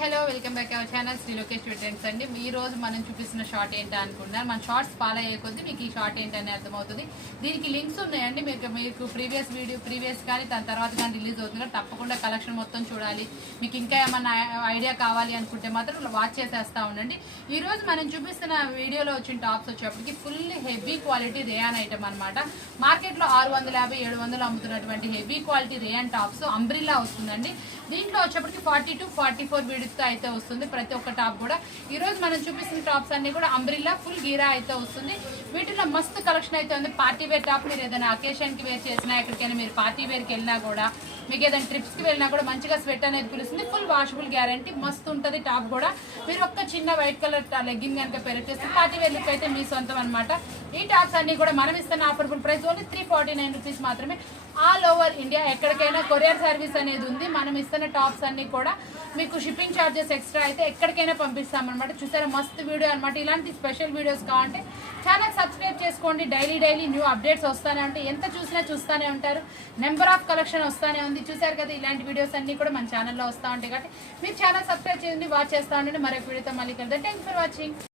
Hello welcome back our channel Shri Lokesh trends అండి. ఈ రోజు మనం చూపిస్తున్న షార్ట్ ఏంటా అనుకుంటున్నారు. మన షార్ట్స్ ఫాలో అయ్యే కొద్దీ మీకు ఈ షార్ట్ ఏంటనే అర్థమవుతుంది. దీనికి లింక్స్ ఉన్నాయండి. మీకు ప్రీవియస్ కానీ దాని తర్వాత కానీ రిలీజ్ అవుతుంది. తప్పకుండా కలెక్షన్ మొత్తం చూడాలి. మీకు ఇంకా ఏమన్నా ఐడియా కావాలి అనుకుంటే మాత్రం వాచ్ చేసేస్తా ఉండండి. ఈ రోజు మనం చూపిస్తున్న వీడియోలో వచ్చిన టాప్స్ వచ్చేప్పటికి full heavy quality rayon item అనమాట. మార్కెట్లో 650-700 అమ్ముతున్నటువంటి heavy quality rayon tops umbrella వస్తుందండి. దీంట్లో వచ్చేప్పటికి 40 to 44 విడ్త్ అయితే వస్తుంది ప్రతి ఒక్క టాప్ కూడా. ఈ రోజు మనం చూపిస్తున్న టాప్స్ అన్ని కూడా అంబ్రిల్లా ఫుల్ గీరా అయితే వస్తుంది. వీటిలో మస్తు కలెక్షన్ అయితే ఉంది. పార్టీ వేర్ టాప్ మీరు ఏదైనా అకేషన్ కి వేర్ చేసినా, ఎక్కడికైనా మీరు పార్టీ వేర్ కి వెళ్ళినా కూడా, మీకు ఏదైనా ట్రిప్స్ కి వెళ్ళినా కూడా మంచిగా స్వెట్ అనేది పిలుస్తుంది. ఫుల్ వాషబుల్ గ్యారంటీ మస్తు ఉంటుంది టాప్ కూడా. మీరు ఒక్క చిన్న వైట్ కలర్ లెగ్గింగ్ కనుక పేరు చేస్తే పార్టీ వేర్ లుక్ అయితే మీ సొంతం అనమాట. ఈ టాప్స్ అన్ని కూడా మనం ఇస్తున్న ఆఫర్బుల్ ప్రైస్ ఓన్లీ 349 రూపీస్ మాత్రమే. ఆల్ ఓవర్ ఇండియా ఎక్కడికైనా కొరియర్ సర్వీస్ అనేది ఉంది. మనం ఇస్తున్న టాప్స్ అన్ని కూడా మీకు షిప్పింగ్ ఛార్జెస్ ఎక్స్ట్రా అయితే ఎక్కడికైనా పంపిస్తామన్నమాట. చూసారా మస్తు వీడియో అనమాట. ఇలాంటి స్పెషల్ వీడియోస్ కావాలంటే ఛానల్ సబ్స్క్రైబ్ చేసుకోండి. డైలీ న్యూ అప్డేట్స్ వస్తూనే ఉంటాయి. ఎంత చూసినా చూస్తూనే ఉంటారు. నెంబర్ ఆఫ్ కలెక్షన్ వస్తూనే ఉంది. చూసారు కదా, ఇలాంటి వీడియోస్ అన్ని కూడా మన ఛానల్లో వస్తూ ఉంటాయి. కాబట్టి మీరు ఛానల్ సబ్స్క్రైబ్ చేయండి, వాచ్ చేస్తూ ఉండండి. మరొక వీడియోతో మళ్ళీ కలుద్దాం. Thanks for watching.